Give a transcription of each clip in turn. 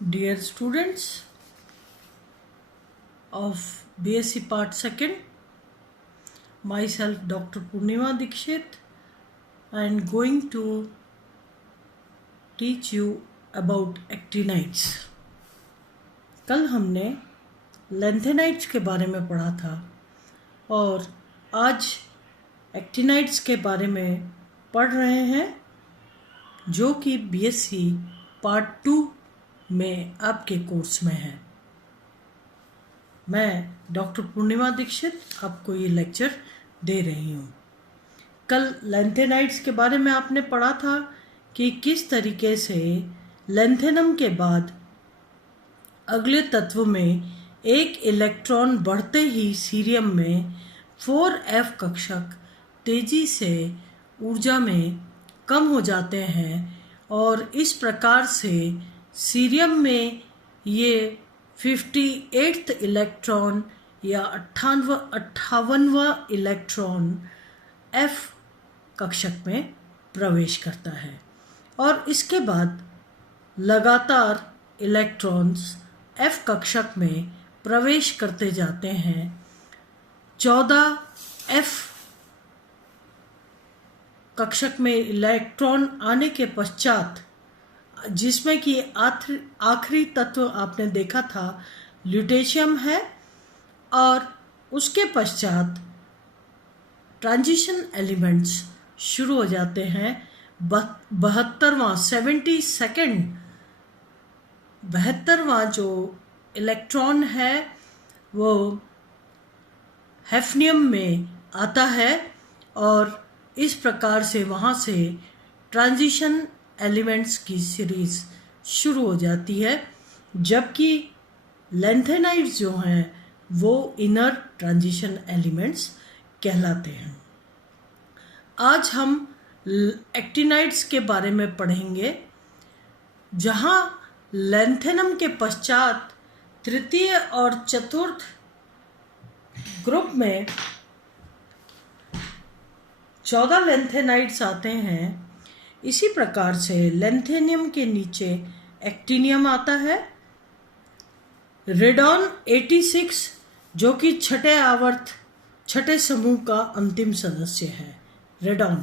Dear students of BSc Part 2nd, myself Dr. Purnima Dikshit, I am going to teach you about actinides. कल हमने lanthanides के बारे में पढ़ा था और आज एक्टिनाइड्स के बारे में पढ़ रहे हैं जो कि BSc पार्ट 2 में आपके कोर्स में है। मैं डॉक्टर पूर्णिमा दीक्षित आपको ये लेक्चर दे रही हूँ। कल लैंथेनाइड्स के बारे में आपने पढ़ा था कि किस तरीके से लैंथेनम के बाद अगले तत्व में एक इलेक्ट्रॉन बढ़ते ही सीरियम में 4f कक्षक तेजी से ऊर्जा में कम हो जाते हैं और इस प्रकार से सीरियम में ये 58th इलेक्ट्रॉन या 58वां इलेक्ट्रॉन F कक्षक में प्रवेश करता है और इसके बाद लगातार इलेक्ट्रॉन्स F कक्षक में प्रवेश करते जाते हैं। 14F कक्षक में इलेक्ट्रॉन आने के पश्चात, जिसमें कि आखिरी तत्व आपने देखा था ल्यूटेशियम है, और उसके पश्चात ट्रांजिशन एलिमेंट्स शुरू हो जाते हैं। 72वां जो इलेक्ट्रॉन है वो हैफनियम में आता है और इस प्रकार से वहाँ से ट्रांजिशन एलिमेंट्स की सीरीज शुरू हो जाती है, जबकि लैंथेनाइड्स जो हैं वो इनर ट्रांजिशन एलिमेंट्स कहलाते हैं। आज हम एक्टिनाइड्स के बारे में पढ़ेंगे, जहाँ लैंथेनम के पश्चात तृतीय और चतुर्थ ग्रुप में 14 लैंथेनाइड्स आते हैं। इसी प्रकार से लैंथेनियम के नीचे एक्टिनियम आता है। रेडॉन 86 जो कि छठे समूह का अंतिम सदस्य है। रेडॉन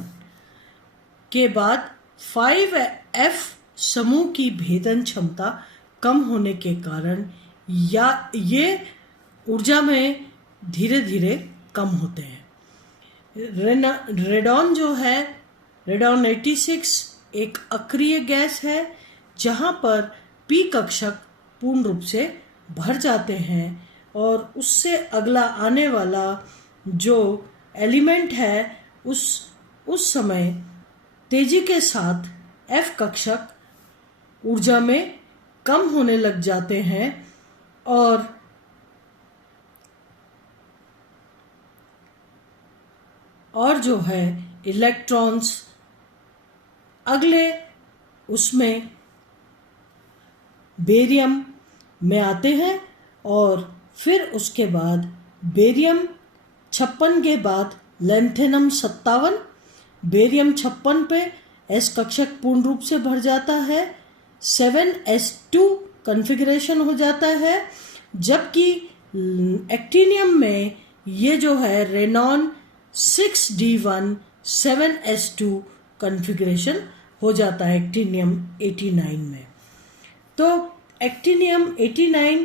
के बाद 5F समूह की भेदन क्षमता कम होने के कारण या ये ऊर्जा में धीरे धीरे कम होते हैं। रेडॉन जो है, रेडॉन 86 एक अक्रिय गैस है जहाँ पर P कक्षक पूर्ण रूप से भर जाते हैं और उससे अगला आने वाला जो एलिमेंट है उस समय तेजी के साथ F कक्षक ऊर्जा में कम होने लग जाते हैं और जो है इलेक्ट्रॉन्स अगले उसमें बेरियम में आते हैं और फिर उसके बाद बेरियम 56 के बाद लैंथेनम 57, बेरियम 56 पे S कक्षक पूर्ण रूप से भर जाता है, 7s2 कॉन्फ़िगरेशन हो जाता है, जबकि एक्टिनियम में ये जो है रेनॉन 6d1 7s2 कॉन्फ़िगरेशन हो जाता है एक्टिनियम 89 में। तो एक्टिनियम 89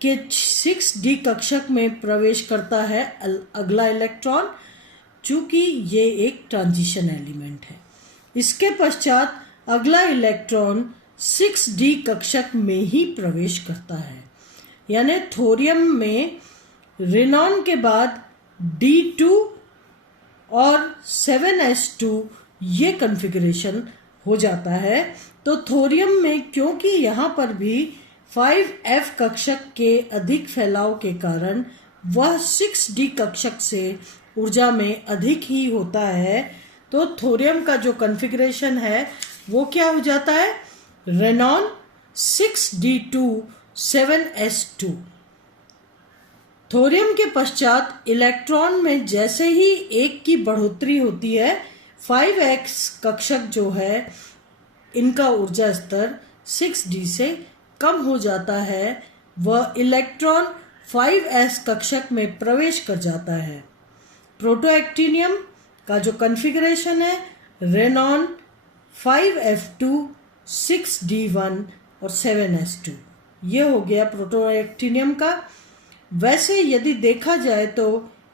के 6d कक्षक में प्रवेश करता है अगला इलेक्ट्रॉन, चूँकि ये एक ट्रांजिशन एलिमेंट है। इसके पश्चात अगला इलेक्ट्रॉन 6d कक्षक में ही प्रवेश करता है, यानी थोरियम में रेनॉन के बाद d2 और 7s2 ये कॉन्फ़िगरेशन हो जाता है। तो थोरियम में क्योंकि यहाँ पर भी 5F कक्षक के अधिक फैलाव के कारण वह 6d कक्षक से ऊर्जा में अधिक ही होता है, तो थोरियम का जो कॉन्फ़िगरेशन है वो क्या हो जाता है, रेनॉन 6d2 7s2। थोरियम के पश्चात इलेक्ट्रॉन में जैसे ही एक की बढ़ोतरी होती है, 5x कक्षक जो है इनका ऊर्जा स्तर 6d से कम हो जाता है वह इलेक्ट्रॉन 5s कक्षक में प्रवेश कर जाता है। प्रोटोएक्टिनियम का जो कॉन्फ़िगरेशन है रेनॉन 5f2 6d1 और 7s2, ये हो गया प्रोटोएक्टिनियम का। वैसे यदि देखा जाए तो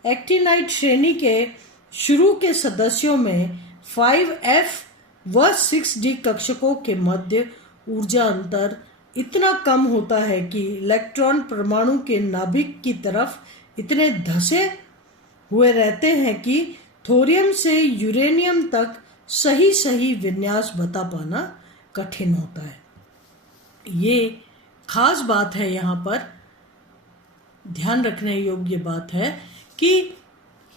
एक्टिनाइड श्रेणी के शुरू के सदस्यों में 5f व 6d कक्षकों के मध्य ऊर्जा अंतर इतना कम होता है कि इलेक्ट्रॉन परमाणु के नाभिक की तरफ इतने धसे हुए रहते हैं कि थोरियम से यूरेनियम तक सही विन्यास बता पाना कठिन होता है। ये खास बात है, यहाँ पर ध्यान रखने योग्य बात है कि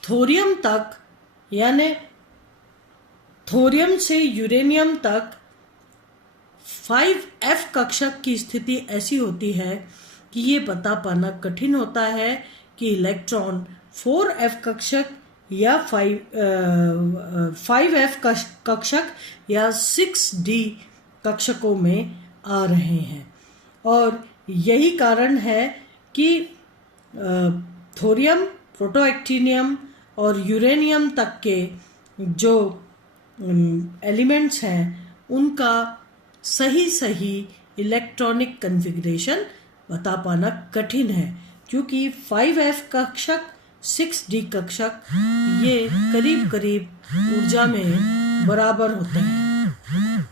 थोरियम तक यानी थोरियम से यूरेनियम तक 5f कक्षक की स्थिति ऐसी होती है कि ये बता पाना कठिन होता है कि इलेक्ट्रॉन 4f कक्षक या 5f कक्षक या 6d कक्षकों में आ रहे हैं। और यही कारण है कि थोरियम, प्रोटोएक्टिनियम और यूरेनियम तक के जो एलिमेंट्स हैं उनका सही इलेक्ट्रॉनिक कॉन्फ़िगरेशन बता पाना कठिन है, क्योंकि 5f कक्षक 6d कक्षक ये करीब ऊर्जा में बराबर होते हैं।